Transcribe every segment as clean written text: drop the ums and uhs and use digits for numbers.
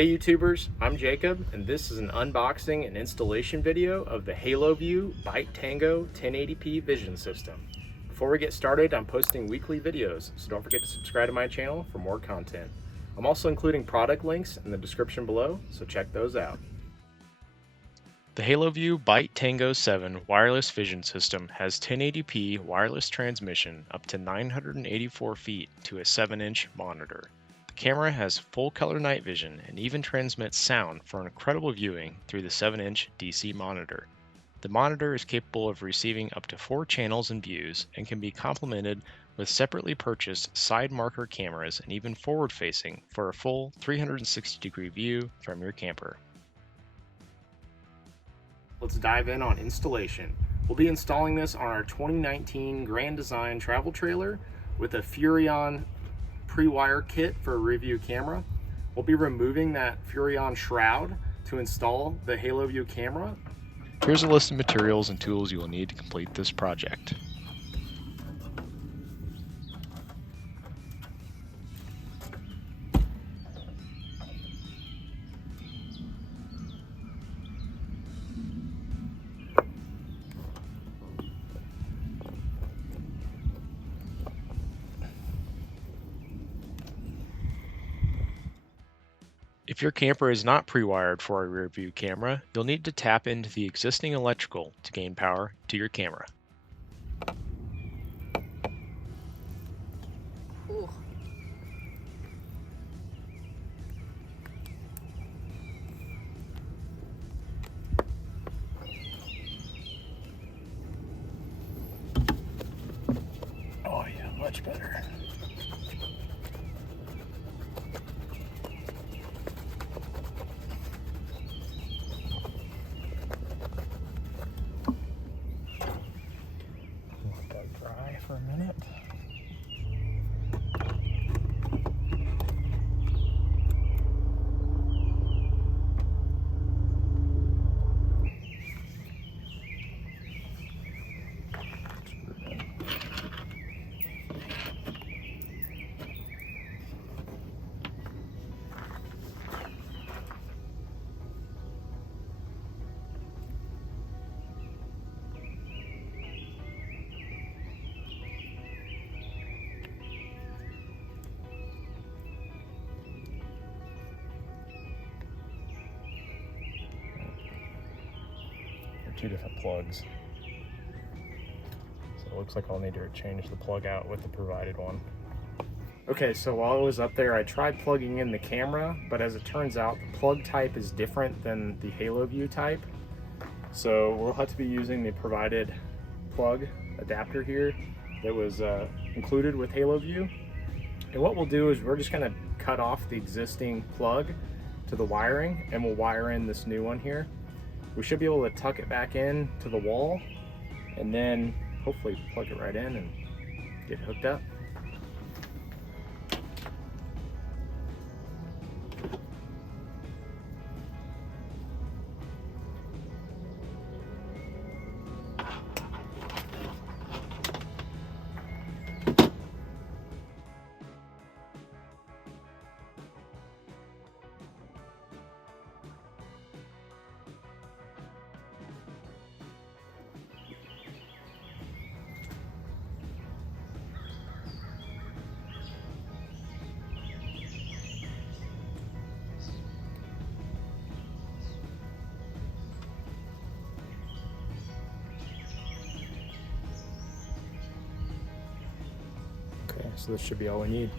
Hey YouTubers, I'm Jacob, and this is an unboxing and installation video of the Haloview Byte Tango 1080p vision system. Before we get started, I'm posting weekly videos, so don't forget to subscribe to my channel for more content. I'm also including product links in the description below, so check those out. The Haloview Byte Tango 7 wireless vision system has 1080p wireless transmission up to 984 feet to a 7-inch monitor. The camera has full color night vision and even transmits sound for incredible viewing through the 7-inch DC monitor. The monitor is capable of receiving up to 4 channels and views and can be complemented with separately purchased side marker cameras and even forward facing for a full 360-degree view from your camper. Let's dive in on installation. We'll be installing this on our 2019 Grand Design travel trailer with a Furrion pre-wire kit for a rearview camera. We'll be removing that Furrion shroud to install the Haloview camera. Here's a list of materials and tools you will need to complete this project. If your camper is not pre-wired for a rear view camera, you'll need to tap into the existing electrical to gain power to your camera. Ooh. Oh yeah, much better. Let that dry for a minute. Two different plugs. So it looks like I'll need to change the plug out with the provided one. Okay, so while I was up there, I tried plugging in the camera, but as it turns out, the plug type is different than the Haloview type. So we'll have to be using the provided plug adapter here that was included with Haloview. And what we'll do is we're just gonna cut off the existing plug to the wiring, and we'll wire in this new one here. We should be able to tuck it back in to the wall and then hopefully plug it right in and get hooked up. Okay, so this should be all we need.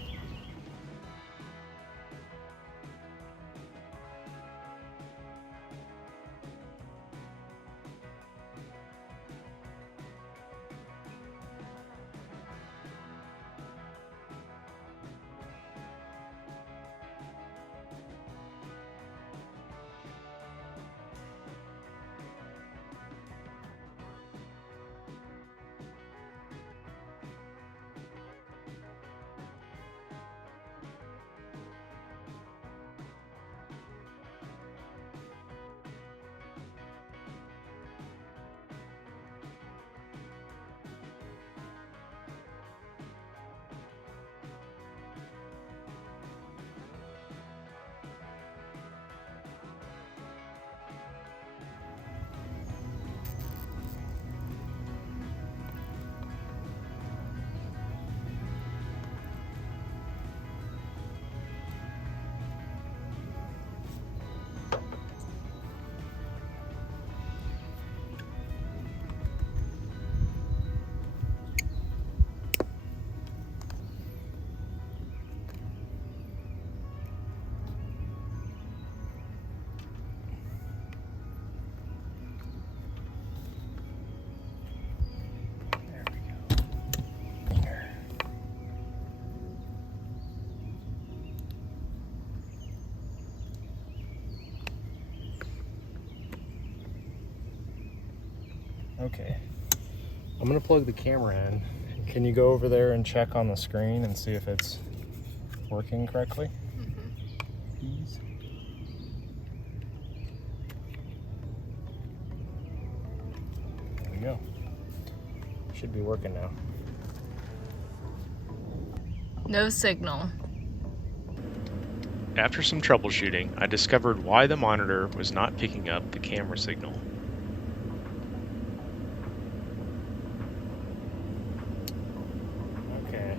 Okay, I'm gonna plug the camera in. Can you go over there and check on the screen and see if it's working correctly? Please. There we go. Should be working now. No signal. After some troubleshooting, I discovered why the monitor was not picking up the camera signal. Okay,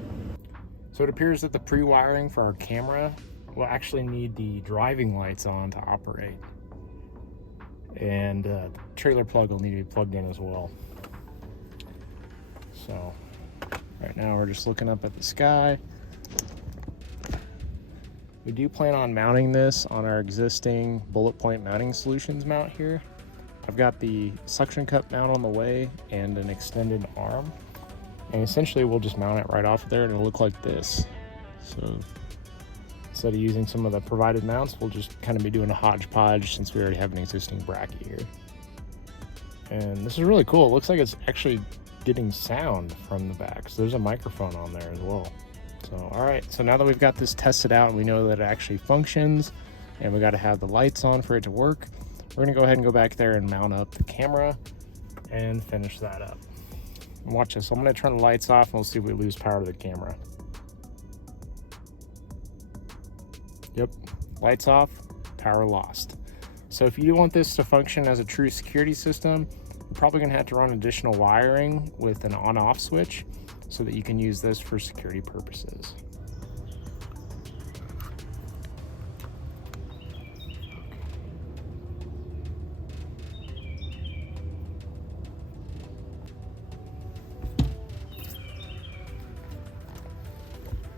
so it appears that the pre-wiring for our camera will actually need the driving lights on to operate. And the trailer plug will need to be plugged in as well. So right now we're just looking up at the sky. We do plan on mounting this on our existing bullet point mounting solutions mount here. I've got the suction cup mount on the way and an extended arm. And essentially we'll just mount it right off there and it'll look like this. So instead of using some of the provided mounts, we'll just kind of be doing a hodgepodge since we already have an existing bracket here. And this is really cool. It looks like it's actually getting sound from the back. So there's a microphone on there as well. So, all right, so now that we've got this tested out and we know that it actually functions and we got to have the lights on for it to work, we're gonna go ahead and go back there and mount up the camera and finish that up. And watch this, I'm gonna turn the lights off and we'll see if we lose power to the camera. Yep, lights off, power lost. So if you want this to function as a true security system, you're probably gonna have to run additional wiring with an on-off switch so that you can use this for security purposes.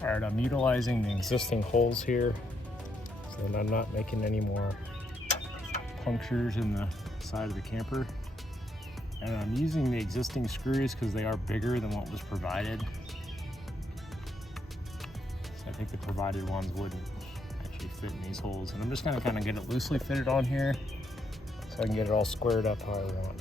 All right, I'm utilizing the existing holes here so that I'm not making any more punctures in the side of the camper. And I'm using the existing screws because they are bigger than what was provided. So I think the provided ones wouldn't actually fit in these holes. And I'm just gonna kind of get it loosely fitted on here so I can get it all squared up how I want.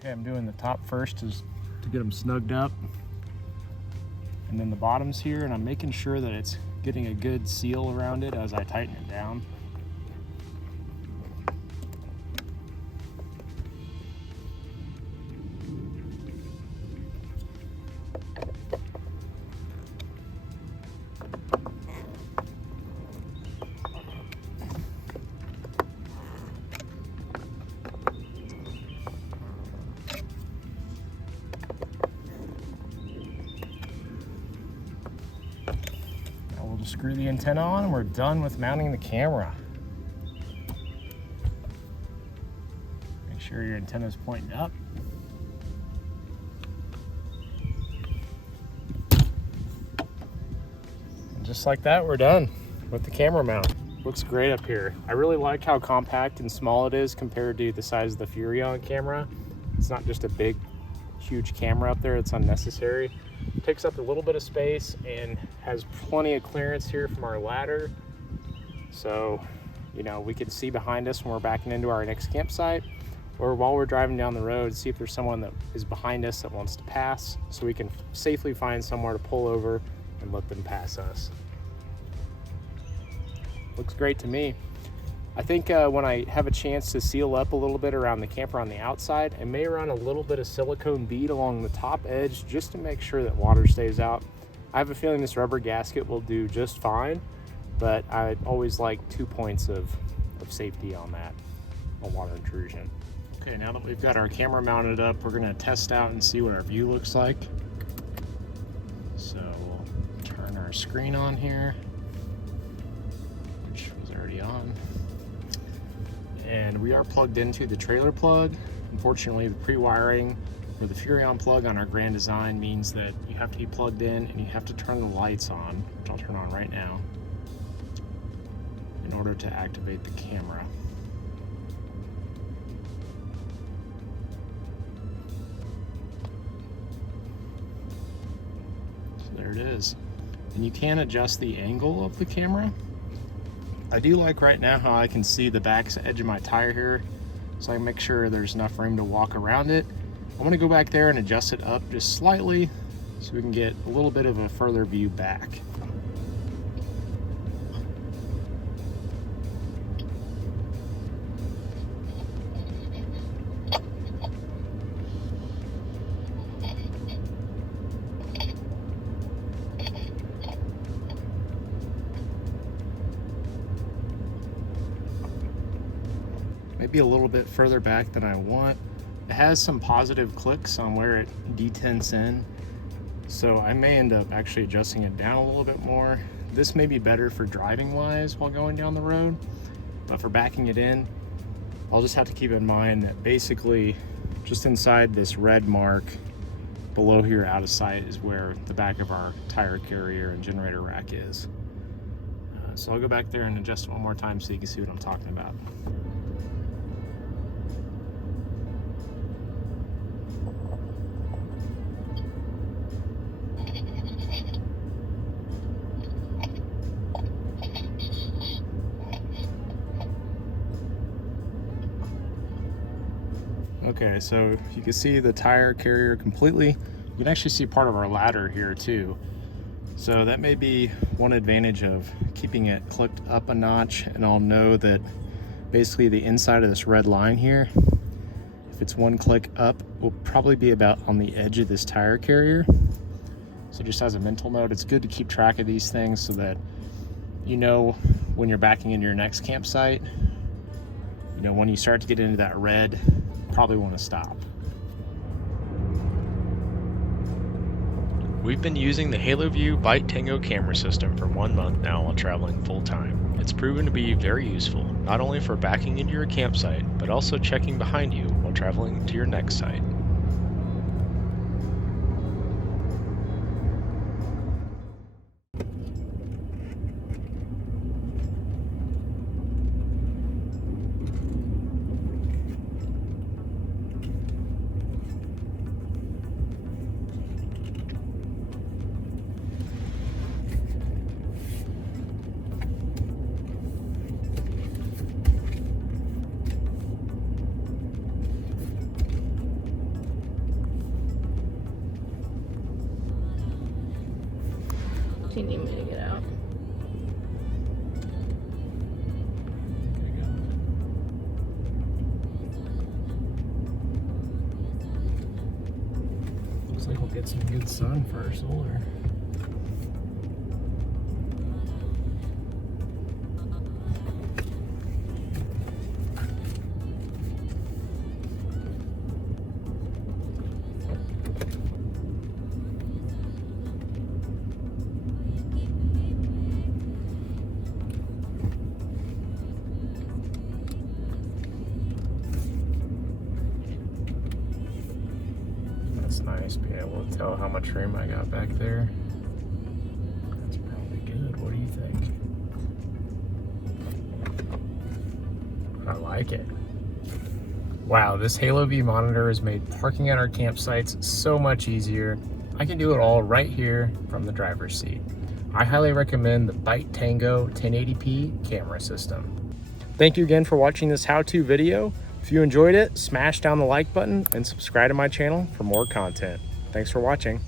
Okay, I'm doing the top first is to get them snugged up. And then the bottom's here, and I'm making sure that it's getting a good seal around it as I tighten it down. Screw the antenna on and we're done with mounting the camera. Make sure your antenna is pointing up. And just like that, we're done with the camera mount. Looks great up here. I really like how compact and small it is compared to the size of the Furrion camera. It's not just a big, huge camera up there, it's unnecessary. Takes up a little bit of space and has plenty of clearance here from our ladder. So, you know, we can see behind us when we're backing into our next campsite, or while we're driving down the road, see if there's someone that is behind us that wants to pass, so we can safely find somewhere to pull over and let them pass us. Looks great to me. I think when I have a chance to seal up a little bit around the camper on the outside, I may run a little bit of silicone bead along the top edge just to make sure that water stays out. I have a feeling this rubber gasket will do just fine, but I always like 2 points of safety on that, on water intrusion. Okay, now that we've got our camera mounted up, we're gonna test out and see what our view looks like. So we'll turn our our screen on here, which was already on. And we are plugged into the trailer plug. Unfortunately, the pre-wiring for the Furrion plug on our Grand Design means that you have to be plugged in and you have to turn the lights on, which I'll turn on right now, in order to activate the camera. So there it is. And you can adjust the angle of the camera. I do like right now how I can see the back edge of my tire here, so I can make sure there's enough room to walk around it. I'm gonna go back there and adjust it up just slightly so we can get a little bit of a further view back. Maybe a little bit further back than I want. It has some positive clicks on where it detents in, so I may end up actually adjusting it down a little bit more. This may be better for driving wise while going down the road, but for backing it in, I'll just have to keep in mind that basically just inside this red mark below here out of sight is where the back of our tire carrier and generator rack is. So I'll go back there and adjust it one more time so you can see what I'm talking about. Okay, so you can see the tire carrier completely. You can actually see part of our ladder here too. So that may be one advantage of keeping it clicked up a notch, and I'll know that basically the inside of this red line here, if it's one click up, will probably be about on the edge of this tire carrier. So just as a mental note, it's good to keep track of these things so that you know when you're backing into your next campsite, you know, when you start to get into that red, probably want to stop. We've been using the Haloview Byte Tango camera system for 1 month now while traveling full time. It's proven to be very useful, not only for backing into your campsite, but also checking behind you while traveling to your next site. Do you need me to get out? Looks like we'll get some good sun for our solar. That's nice, being able to tell how much room I got back there. That's probably good. What do you think? I like it. Wow, this Haloview monitor has made parking at our campsites so much easier. I can do it all right here from the driver's seat. I highly recommend the Byte Tango 1080p camera system. Thank you again for watching this how-to video. If you enjoyed it, smash down the like button and subscribe to my channel for more content. Thanks for watching.